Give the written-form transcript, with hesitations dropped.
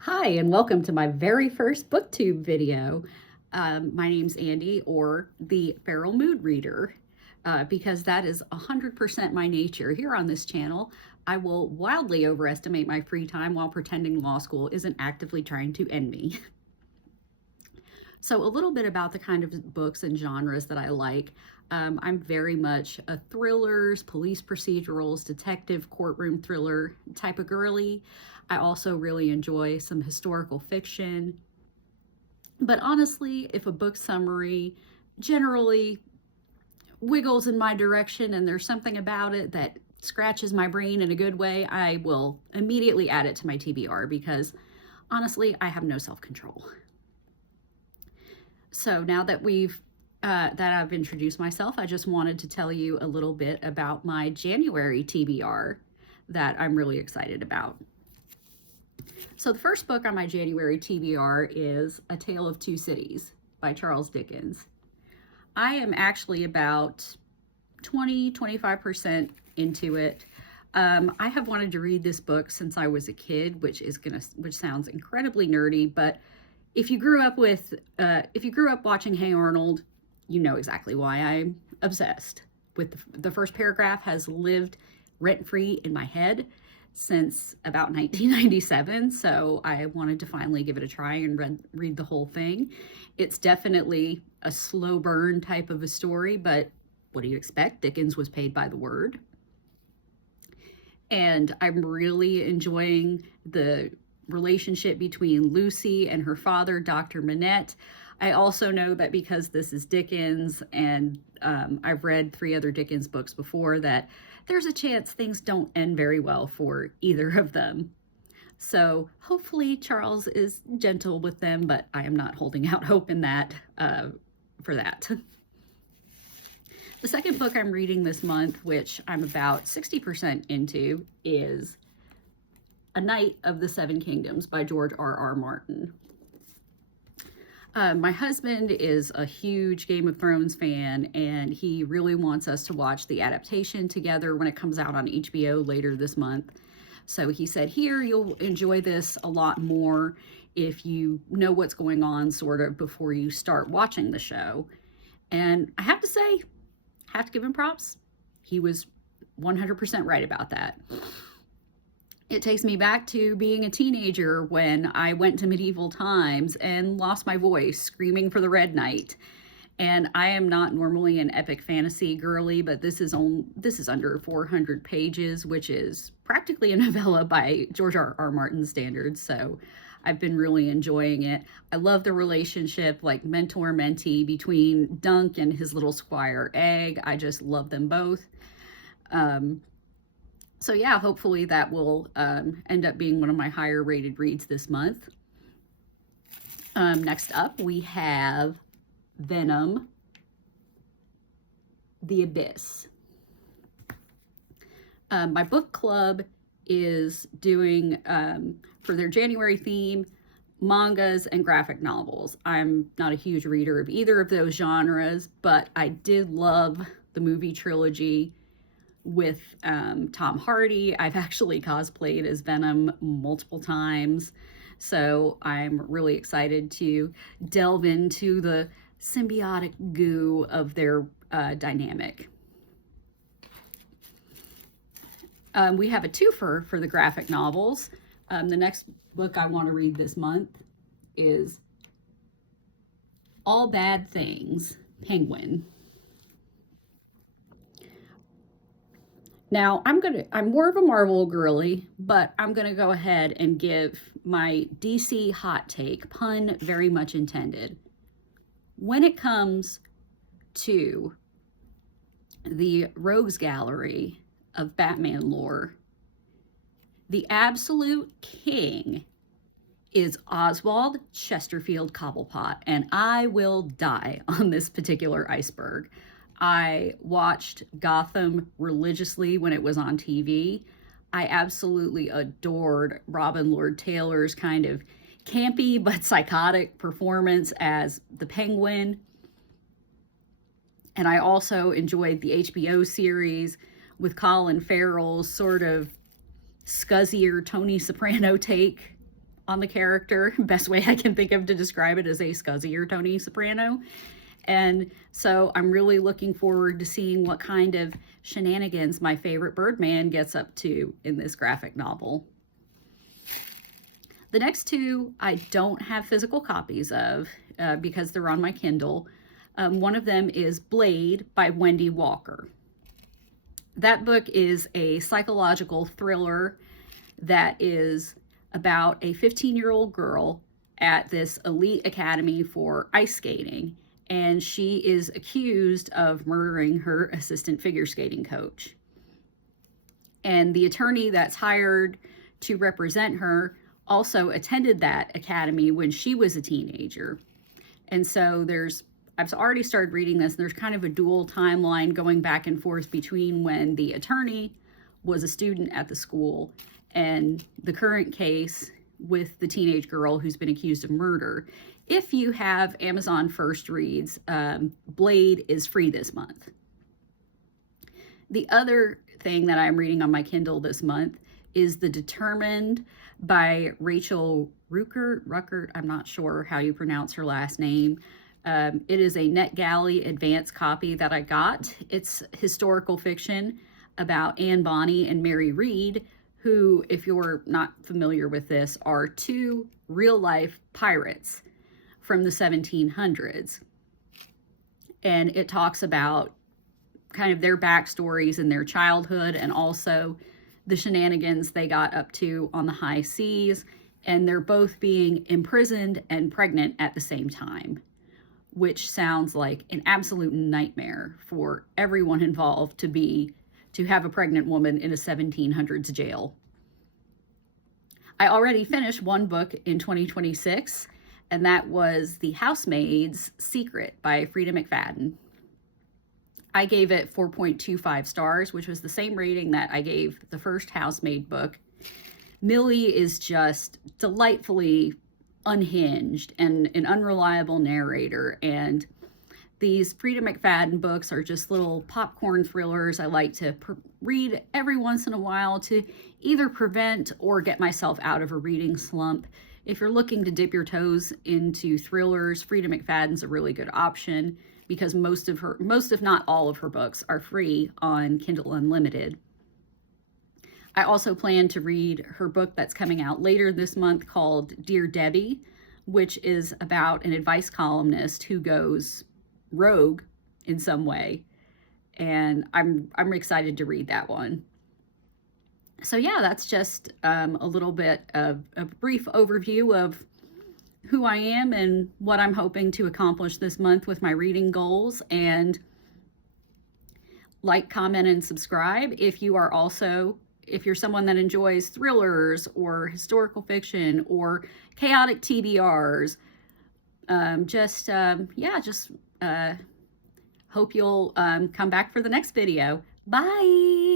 Hi, and welcome to my very first BookTube video. My name's Andy, or the Feral Mood Reader, because that is 100% my nature. Here on this channel, I will wildly overestimate my free time while pretending law school isn't actively trying to end me. So a little bit about the kind of books and genres that I like. I'm very much a thrillers, police procedurals, detective, courtroom thriller type of girly. I also really enjoy some historical fiction. But honestly, if a book summary generally wiggles in my direction and there's something about it that scratches my brain in a good way, I will immediately add it to my TBR because honestly, I have no self-control. So now that I've introduced myself, I just wanted to tell you a little bit about my January TBR that I'm really excited about. So the first book on my January TBR is A Tale of Two Cities by Charles Dickens. I am actually about 25% into it. I have wanted to read this book since I was a kid, which sounds incredibly nerdy, but if you grew up watching Hey Arnold, you know exactly why I'm obsessed with the first paragraph. Has lived rent-free in my head since about 1997, so I wanted to finally give it a try and read the whole thing. It's definitely a slow burn type of a story, but what do you expect? Dickens was paid by the word. And I'm really enjoying the relationship between Lucy and her father, Dr. Manette. I also know that because this is Dickens, and I've read 3 other Dickens books before, that there's a chance things don't end very well for either of them. So hopefully Charles is gentle with them, but I am not holding out hope in that for that. The second book I'm reading this month, which I'm about 60% into, is A Knight of the Seven Kingdoms by George R.R. Martin. My husband is a huge Game of Thrones fan, and he really wants us to watch the adaptation together when it comes out on HBO later this month. So he said, here, you'll enjoy this a lot more if you know what's going on sort of before you start watching the show. And I have to say, I have to give him props. He was 100% right about that. It takes me back to being a teenager when I went to medieval times and lost my voice screaming for the Red Knight. And I am not normally an epic fantasy girly, but this is under 400 pages, which is practically a novella by George R.R. Martin standards. So I've been really enjoying it. I love the relationship, like mentor-mentee, between Dunk and his little squire Egg. I just love them both. So yeah, hopefully that will end up being one of my higher rated reads this month. Next up, we have Venom, The Abyss. My book club is doing, for their January theme, mangas and graphic novels. I'm not a huge reader of either of those genres, but I did love the movie trilogy with Tom Hardy. I've actually cosplayed as Venom multiple times, so I'm really excited to delve into the symbiotic goo of their dynamic. We have a twofer for the graphic novels. The next book I want to read this month is All Bad Things, Penguin. Now, I'm more of a Marvel girly, but I'm gonna go ahead and give my DC hot take, pun very much intended. When it comes to the rogues gallery of Batman lore, the absolute king is Oswald Chesterfield Cobblepot, and I will die on this particular iceberg. I watched Gotham religiously when it was on TV. I absolutely adored Robin Lord Taylor's kind of campy but psychotic performance as the Penguin. And I also enjoyed the HBO series with Colin Farrell's sort of scuzzier Tony Soprano take on the character. Best way I can think of to describe it is a scuzzier Tony Soprano. And so I'm really looking forward to seeing what kind of shenanigans my favorite Birdman gets up to in this graphic novel. The next two I don't have physical copies of because they're on my Kindle. One of them is Blade by Wendy Walker. That book is a psychological thriller that is about a 15-year-old girl at this elite academy for ice skating, and she is accused of murdering her assistant figure skating coach. And the attorney that's hired to represent her also attended that academy when she was a teenager. And so I've already started reading this, and there's kind of a dual timeline going back and forth between when the attorney was a student at the school and the current case with the teenage girl who's been accused of murder. If you have Amazon First Reads, Blade is free this month. The other thing that I'm reading on my Kindle this month is The Determined by Rachel Ruckert. I'm not sure how you pronounce her last name. It is a NetGalley advanced copy that I got. It's historical fiction about Anne Bonny and Mary Read, who, if you're not familiar with this, are two real-life pirates from the 1700s. And it talks about kind of their backstories and their childhood, and also the shenanigans they got up to on the high seas. And they're both being imprisoned and pregnant at the same time, which sounds like an absolute nightmare for everyone involved to have a pregnant woman in a 1700s jail. I already finished one book in 2026, and that was The Housemaid's Secret by Frida McFadden. I gave it 4.25 stars, which was the same rating that I gave the first Housemaid book. Millie is just delightfully unhinged and an unreliable narrator, and these Frida McFadden books are just little popcorn thrillers I like to read every once in a while to either prevent or get myself out of a reading slump. If you're looking to dip your toes into thrillers, Frida McFadden's a really good option because most if not all of her books are free on Kindle Unlimited. I also plan to read her book that's coming out later this month called Dear Debbie, which is about an advice columnist who goes rogue in some way, and I'm excited to read that one. So yeah, that's just a little bit of a brief overview of who I am and what I'm hoping to accomplish this month with my reading goals. And like, comment, and subscribe if you're someone that enjoys thrillers or historical fiction or chaotic TBRs. Hope you'll come back for the next video. Bye!